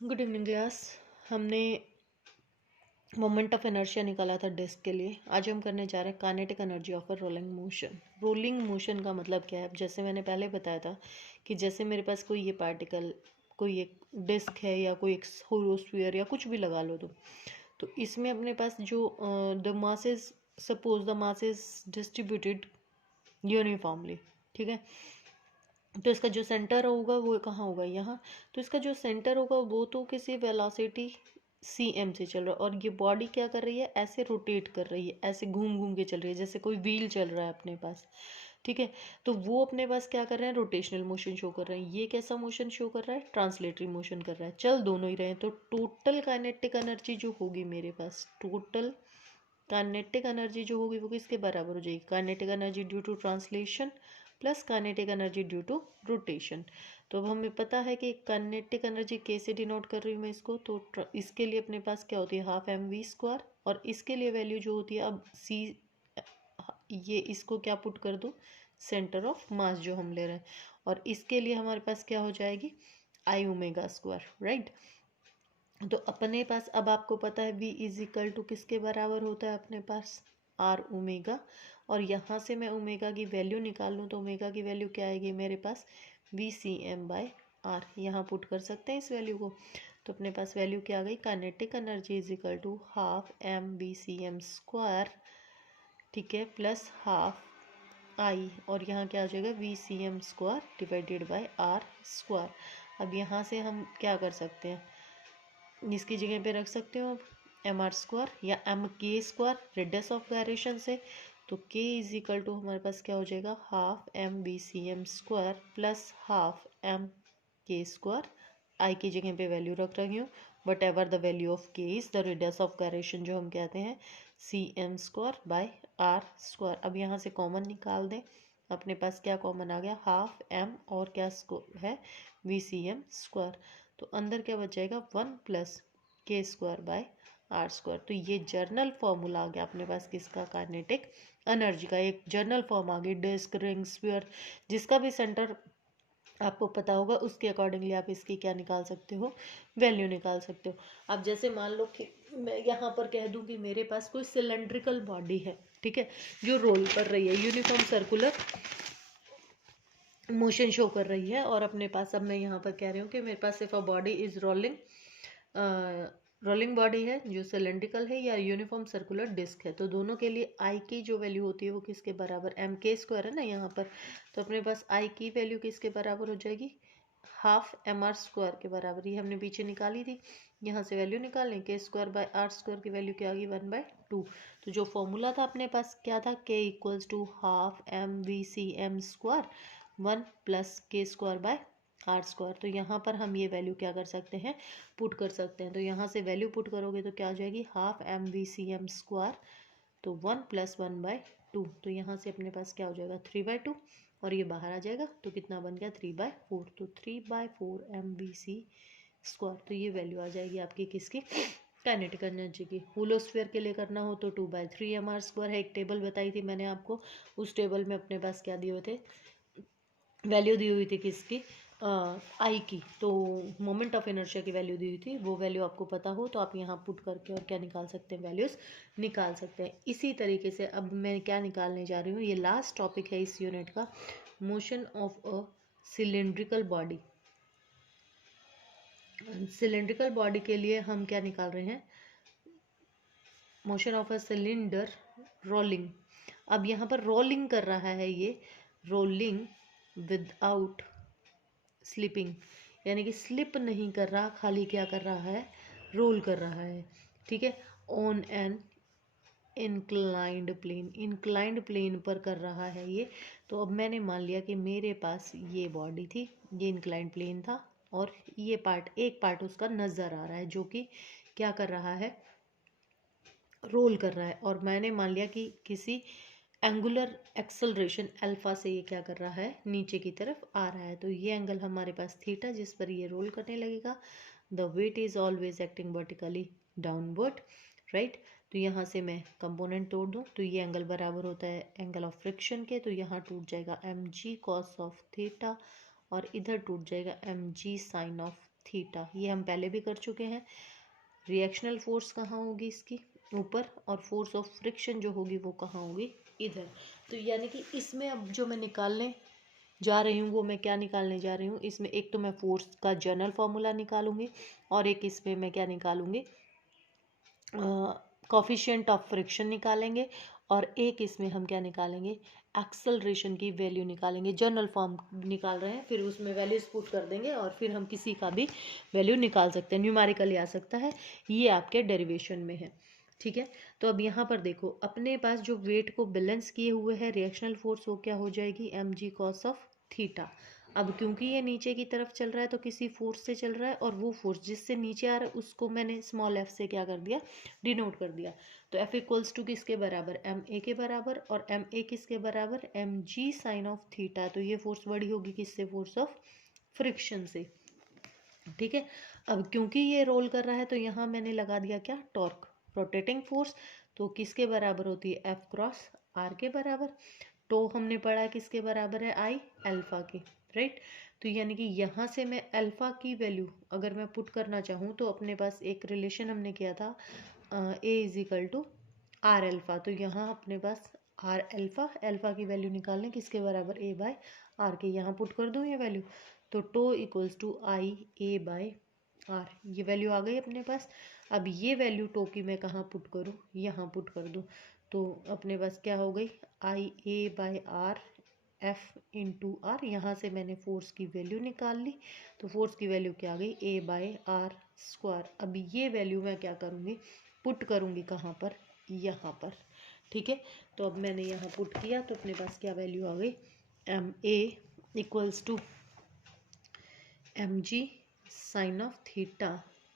Good evening class. हमने moment of inertia निकाला था डिस्क के लिए। आज हम करने जा रहे हैं kinetic energy of a rolling motion. Rolling motion का मतलब क्या है? जैसे मैंने पहले बताया था कि जैसे मेरे पास कोई ये पार्टिकल, कोई एक डिस्क है या कोई एक होलोस्फीयर या कुछ भी लगा लो तो इसमें अपने पास जो the masses, suppose the masses distributed uniformly, ठीक है। तो इसका जो सेंटर होगा वो कहाँ होगा? यहाँ। तो इसका जो सेंटर होगा वो तो किसी वेलोसिटी cm से चल रहा है, और ये बॉडी क्या कर रही है? ऐसे रोटेट कर रही है, ऐसे घूम घूम के चल रही है, जैसे कोई व्हील चल रहा है अपने पास, ठीक है। तो वो अपने पास क्या कर रहे हैं? रोटेशनल मोशन शो कर रहे हैं। ये कैसा मोशन शो कर रहा है? ट्रांसलेटरी मोशन कर रहा है। चल दोनों ही रहे, तो टोटल काइनेटिक एनर्जी जो होगी मेरे पास, टोटल काइनेटिक एनर्जी जो होगी वो किसके बराबर हो जाएगी? Kinetic energy due to translation plus kinetic energy due to rotation. तो अब हमें पता है कि काइनेटिक एनर्जी के से डिनोट कर रही हूँ मैं इसको, तो इसके लिए अपने पास क्या होती है? Half M V square. और इसके लिए वैल्यू जो होती है, अब सी, ये इसको क्या पुट कर दो? सेंटर ऑफ मास जो हम ले रहे हैं। और इसके लिए हमारे पास क्या हो जाएगी? आई ओमेगा स्क्वायर, राइट। तो अपने पास अब आपको पता है v इज इक्वल टू किसके बराबर होता है अपने पास? Are omega. और यहाँ से मैं ओमेगा की वैल्यू निकाल लूँ तो ओमेगा की वैल्यू क्या आएगी मेरे पास? V C M by R. यहाँ पुट कर सकते हैं इस वैल्यू को। तो अपने पास वैल्यू क्या आ गई? Kinetic energy is equal to half M V C M square, ठीक है, प्लस हाफ आई, और यहाँ क्या आ जाएगा? V C M square divided by R square. अब यहाँ से हम क्या कर सकते हैं? इसकी जगह पे रख सकते हो आप एम आर स्क्वायर या M K square, radius of gyration से। तो के इज इक्वल टू हमारे पास क्या हो जाएगा? Half M B C M square plus half M K square. I की जगह पे वैल्यू रख रही हूँ, but ever the value of K is the radius of gyration जो हम कहते हैं, C M square by R square. अब यहाँ से कॉमन निकाल दें। अपने पास क्या कॉमन आ गया? हाफ एम और क्या है? V C M square. तो अंदर क्या बच जाएगा? 1 plus K square by R square. तो ये जर्नल फॉर्मूला आ गया अपने पास किसका? काइनेटिक एनर्जी का। एक जर्नल फॉर्म आ गई, डिस्क, रिंग, स्फीयर, जिसका भी सेंटर आपको पता होगा उसके अकॉर्डिंगली आप इसकी क्या निकाल सकते हो? वैल्यू निकाल सकते हो। अब जैसे मान लो कि मैं यहाँ पर कह दूँ कि मेरे पास कोई सिलेंड्रिकल बॉडी है, ठीक है, जो रोल कर रही है, यूनिफॉर्म सर्कुलर मोशन शो कर रही है। और अपने पास अब मैं यहाँ पर कह रही हूँ कि मेरे पास सिर्फ a body is rolling, rolling body है जो सिलेंड्रिकल है या यूनिफॉर्म सर्कुलर डिस्क है। तो दोनों के लिए आई की जो वैल्यू होती है वो किसके बराबर? एम के स्क्वायर है ना यहाँ पर। तो अपने पास आई की वैल्यू किसके बराबर हो जाएगी? हाफ एम आर स्क्वायर के बराबर। ये हमने पीछे निकाली थी, यहाँ से वैल्यू निकालें। के स्क्वायर बाय आर स्क्वायर की वैल्यू क्या आ गई? 1/2। तो जो फॉर्मूला था अपने पास क्या था? K equals to half M V C M square 1 plus K square by R square. तो यहाँ पर हम ये वैल्यू क्या कर सकते हैं? पुट कर सकते हैं। तो यहाँ से वैल्यू पुट करोगे तो क्या हो जाएगी? Half M V C M square, तो 1 प्लस 1/2। तो यहाँ से अपने पास क्या हो जाएगा? 3/2, और ये बाहर आ जाएगा तो कितना बन गया? 3/4। तो 3/4 एम वी सी स्क्वायर। तो ये वैल्यू आ जाएगी आपकी किसकी? काइनेटिक एनर्जी की। होलोस्फीयर के लिए करना हो तो 2/3 एम आर स्क्वायर है। एक टेबल बताई थी मैंने आपको, उस टेबल में अपने पास क्या दिए हुए थे? वैल्यू दी हुई थी किसकी? आई की। तो मोमेंट ऑफ इनर्शिया की वैल्यू दी हुई थी, वो वैल्यू आपको पता हो तो आप यहाँ पुट करके और क्या निकाल सकते हैं? वैल्यूज़ निकाल सकते हैं। इसी तरीके से अब मैं क्या निकालने जा रही हूँ, ये लास्ट टॉपिक है इस यूनिट का, motion of a cylindrical body. Cylindrical body के लिए हम क्या निकाल रहे हैं? Motion of a cylinder rolling. अब यहाँ पर रोलिंग कर रहा है ये, रोलिंग विदाउट स्लिपिंग, यानी कि स्लिप नहीं कर रहा, खाली क्या कर रहा है? रोल कर रहा है, ठीक है। On an inclined plane, inclined plane पर कर रहा है ये। तो अब मैंने मान लिया कि मेरे पास ये बॉडी थी, ये इंक्लाइंड प्लेन था, और ये पार्ट, एक पार्ट उसका नज़र आ रहा है जो कि क्या कर रहा है? रोल कर रहा है। और मैंने मान लिया कि किसी एंगुलर एक्सेलरेशन अल्फा से ये क्या कर रहा है? नीचे की तरफ आ रहा है। तो ये एंगल हमारे पास थीटा, जिस पर ये रोल करने लगेगा। The weight is always acting vertically downward, right. तो यहाँ से मैं कंपोनेंट तोड़ दूँ तो ये एंगल बराबर होता है एंगल ऑफ फ्रिक्शन के। तो यहाँ टूट जाएगा M G cos of theta, और इधर टूट जाएगा M G sine of theta, ये हम पहले भी कर चुके हैं। रिएक्शनल फोर्स कहाँ होगी इसकी, ऊपर, और फोर्स ऑफ फ्रिक्शन जो होगी वो कहाँ होगी, इधर। तो यानी कि इसमें अब जो मैं निकालने जा रही हूँ वो मैं क्या निकालने जा रही हूँ, इसमें एक तो मैं फोर्स का जनरल फॉर्मूला निकालूंगी और एक इसमें मैं क्या निकालूंगी, कॉफिशिएंट ऑफ फ्रिक्शन निकालेंगे, और एक इसमें हम क्या निकालेंगे, एक्सेलरेशन की वैल्यू निकालेंगे। जनरल फॉर्म निकाल रहे हैं, फिर उसमें वैल्यूज पुट कर देंगे और फिर हम किसी का भी वैल्यू निकाल सकते हैं, न्यूमेरिकली आ सकता है, ये आपके डेरिवेशन में है। ठीक है, तो अब यहाँ पर देखो अपने पास जो वेट को बैलेंस किए हुए है रिएक्शनल फोर्स, वो क्या हो जाएगी, mg cos ऑफ थीटा। अब क्योंकि ये नीचे की तरफ चल रहा है तो किसी फोर्स से चल रहा है, और वो फोर्स जिससे नीचे आ रहा है उसको मैंने स्मॉल एफ से क्या कर दिया, डिनोट कर दिया। तो एफ इक्वल्स टू किसके बराबर, एम ए के बराबर, और एम ए किसके बराबर, M G sine of theta. तो ये फोर्स बड़ी होगी किससे, फोर्स ऑफ फ्रिक्शन से। ठीक है, अब क्योंकि ये रोल कर रहा है तो यहाँ मैंने लगा दिया क्या, टॉर्क, रोटेटिंग फोर्स। तो किसके बराबर होती है, एफ क्रॉस आर के बराबर। तो हमने पढ़ा है किसके बराबर है, आई अल्फा के, राइट। तो यानी कि यहाँ से मैं अल्फा की वैल्यू अगर मैं पुट करना चाहूँ तो अपने पास एक रिलेशन हमने किया था, A is equal to R alpha. तो यहाँ अपने पास आर अल्फा, अल्फा की वैल्यू निकालने किसके बराबर, ए बाय आर के, यहाँ पुट कर दूँ ये वैल्यू। तो tau equals to I A by R, ये वैल्यू आ गई अपने पास। अब ये वैल्यू टो की मैं कहाँ पुट करूँ, यहाँ पुट कर दूँ। तो अपने पास क्या हो गई, I A by R F into R, यहाँ से मैंने फोर्स की वैल्यू निकाल ली। तो फोर्स की वैल्यू क्या आ गई, ए बाय आर स्क्वायर। अब ये वैल्यू मैं क्या करूँगी, पुट करूँगी कहाँ पर, यहाँ पर। ठीक है, तो अब मैंने यहाँ पुट किया तो अपने पास क्या वैल्यू आ गई, M A equals to M G sine of theta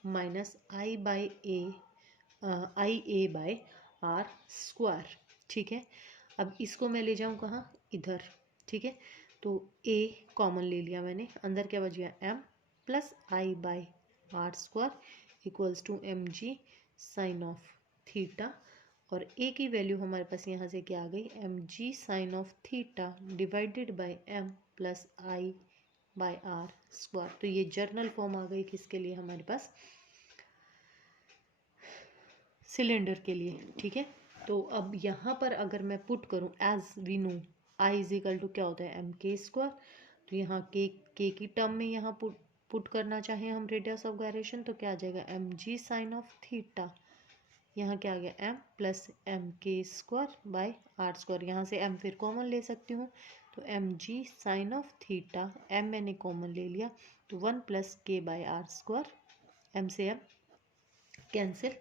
minus I by A, I A by R square. ठीक है, अब इसको मैं ले जाऊँ कहाँ, इधर। ठीक है, तो ए कॉमन ले लिया मैंने, अंदर क्या बच गया, M plus I by R square equals to M G sine of theta, और ए की वैल्यू हमारे पास यहाँ से क्या आ गई, M G sine of theta divided by M plus I by R square. तो ये जर्नल फॉर्म आ गई किसके लिए हमारे पास, सिलेंडर के लिए। ठीक है, तो अब यहाँ पर अगर मैं पुट करूँ, as we know I is equal to क्या होता है, एम के स्क्वायर। तो यहाँ के की टर्म में यहाँ पुट करना चाहें हम रेडियस ऑफ गायरेशन, तो क्या आ जाएगा, M G sine of theta, यहाँ क्या आ गया, M plus M K square by R square. यहाँ से एम फिर कॉमन ले सकती हूँ, तो M G sine of theta, M मैंने कॉमन ले लिया, तो 1 plus K by R square, M से एम कैंसिल।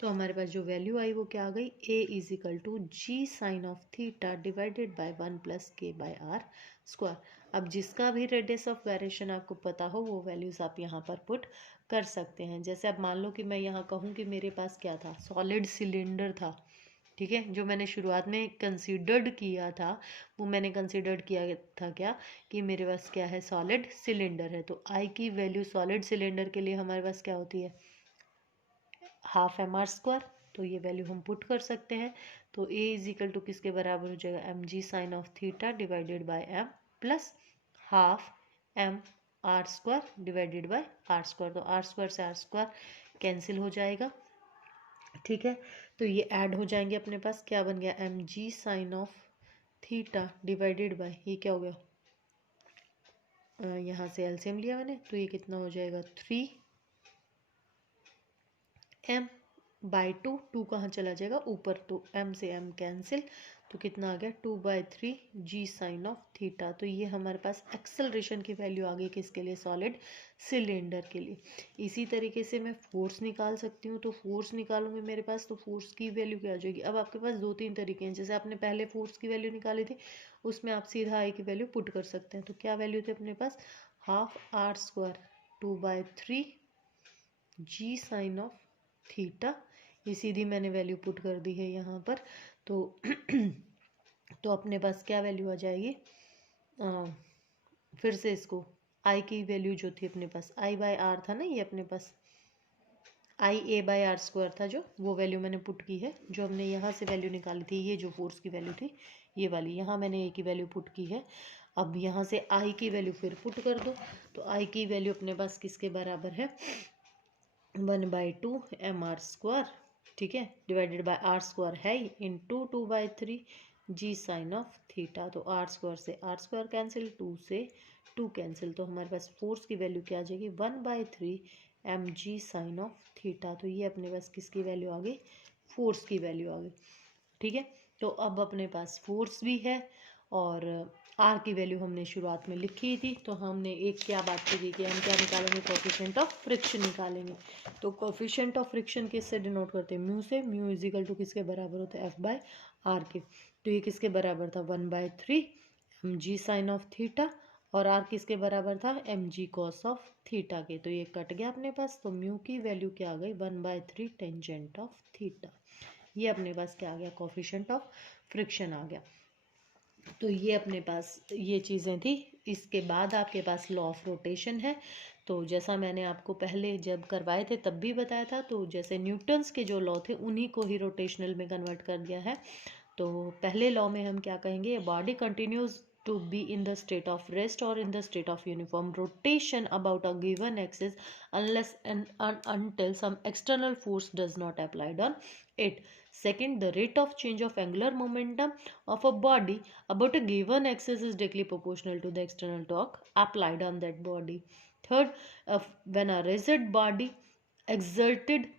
तो हमारे पास जो वैल्यू आई वो क्या आ गई, A is equal to G sine of theta divided by 1 plus K by R square. अब जिसका भी रेडियस ऑफ वेरिएशन आपको पता हो वो वैल्यूज आप यहाँ पर पुट कर सकते हैं। जैसे अब मान लो कि मैं यहाँ कहूँ कि मेरे पास क्या था, सॉलिड सिलेंडर था। ठीक है, जो मैंने शुरुआत में कंसीडर्ड किया था वो मैंने कंसीडर्ड किया था क्या, कि मेरे पास क्या है, सॉलिड सिलेंडर है। तो आई की वैल्यू सॉलिड सिलेंडर के लिए हमारे पास क्या होती है, हाफ एम आर स्क्वायर। तो ये वैल्यू हम पुट कर सकते हैं। तो ए इज इक्वल टू किसके बराबर हो जाएगा, M G sine of theta divided by M plus half M R square divided by R square. तो आर स्क्वायर से आर स्क्वायर कैंसिल हो जाएगा। ठीक है, तो ये ऐड हो जाएंगे अपने पास, क्या बन गया, M G sine of theta divided by, ये क्या हो गया, यहाँ से एलसीएम लिया मैंने, तो ये कितना हो जाएगा, 3 एम बाई टू कहाँ चला जाएगा, ऊपर, तो एम से एम कैंसिल, तो कितना आ गया, 2/3 जी साइन ऑफ थीटा। तो ये हमारे पास एक्सेलरेशन की वैल्यू आ गई किसके लिए, सॉलिड सिलेंडर के लिए। इसी तरीके से मैं फोर्स निकाल सकती हूँ, तो फोर्स निकालूंगी मेरे पास, तो फोर्स की वैल्यू क्या आ जाएगी। अब आपके पास 2-3 तरीके हैं, जैसे आपने पहले फोर्स की वैल्यू निकाली थी उसमें आप सीधा आई की वैल्यू पुट कर सकते हैं। तो क्या वैल्यू थी अपने पास, half R square 2/3 G sine of theta, ये सीधी मैंने वैल्यू पुट कर दी है यहाँ पर। तो तो अपने पास क्या वैल्यू आ जाएगी, फिर से इसको, आई की वैल्यू जो थी अपने पास, आई बाय आर था ना ये अपने पास, आई ए बाय आर स्क्वायर था जो, वो वैल्यू मैंने पुट की है। जो हमने यहाँ से वैल्यू निकाली थी, ये जो फोर्स की वैल्यू थी ये वाली, यहाँ मैंने ए की वैल्यू पुट की है। अब यहाँ से आई की वैल्यू फिर पुट कर दो, तो आई की वैल्यू अपने पास किसके बराबर है, 1/2 mr², ठीक है, डिवाइडेड बाय r² है ही, into 2/3 g sine of theta. तो r² से r² कैंसिल, 2 से 2 कैंसिल, तो हमारे पास फोर्स की वैल्यू क्या आ जाएगी, 1/3 mg साइन ऑफ थीटा। तो ये अपने पास किसकी वैल्यू आ गई, फोर्स की वैल्यू आ गई, ठीक है। तो अब अपने पास फोर्स भी है और आर की वैल्यू हमने शुरुआत में लिखी थी, तो हमने एक क्या बात की कि हम क्या निकालेंगे, कोफिशिएंट ऑफ फ्रिक्शन निकालेंगे। तो कोफिशिएंट ऑफ फ्रिक्शन किससे डिनोट करते हैं, म्यू से। म्यू इज इक्वल टू किसके बराबर होता है, F/r के। तो ये किसके बराबर था, 1/3 mg साइन ऑफ थीटा, और आर किसके बराबर था, mg कॉस ऑफ थीटा के। तो ये कट गया अपने पास, तो म्यू की वैल्यू क्या आ गई, 1/3 टेंजेंट ऑफ थीटा। ये अपने पास क्या आ गया, कोफिशिएंट ऑफ फ्रिक्शन आ गया। तो ये अपने पास ये चीज़ें थी। इसके बाद आपके पास लॉ ऑफ रोटेशन है। तो जैसा मैंने आपको पहले जब करवाए थे तब भी बताया था, तो जैसे न्यूटन्स के जो लॉ थे उन्हीं को ही रोटेशनल में कन्वर्ट कर दिया है। तो पहले लॉ में हम क्या कहेंगे, body continues to be in the state of rest or in the state of uniform rotation about a given axis unless and until some external force does not applied on it. Second, the rate of change of angular momentum of a body about a given axis is directly proportional to the external torque applied on that body. Third, when a rigid body exerted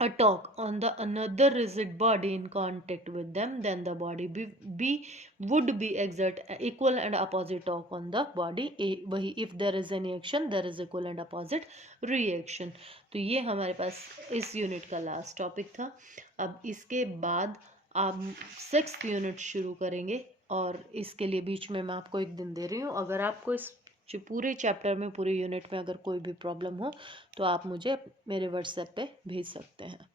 a torque on the another rigid body in contact with them, then the body would be exert equal and opposite torque on the body A. वही if there is any action there is equal and opposite reaction. तो ये हमारे पास इस unit का last topic था। अब इसके बाद आप 6th यूनिट शुरू करेंगे, और इसके लिए बीच में मैं आपको एक दिन दे रही हूँ। अगर आपको इस पूरे चैप्टर में, पूरे यूनिट में अगर कोई भी प्रॉब्लम हो तो आप मुझे मेरे व्हाट्सएप पे भेज सकते हैं।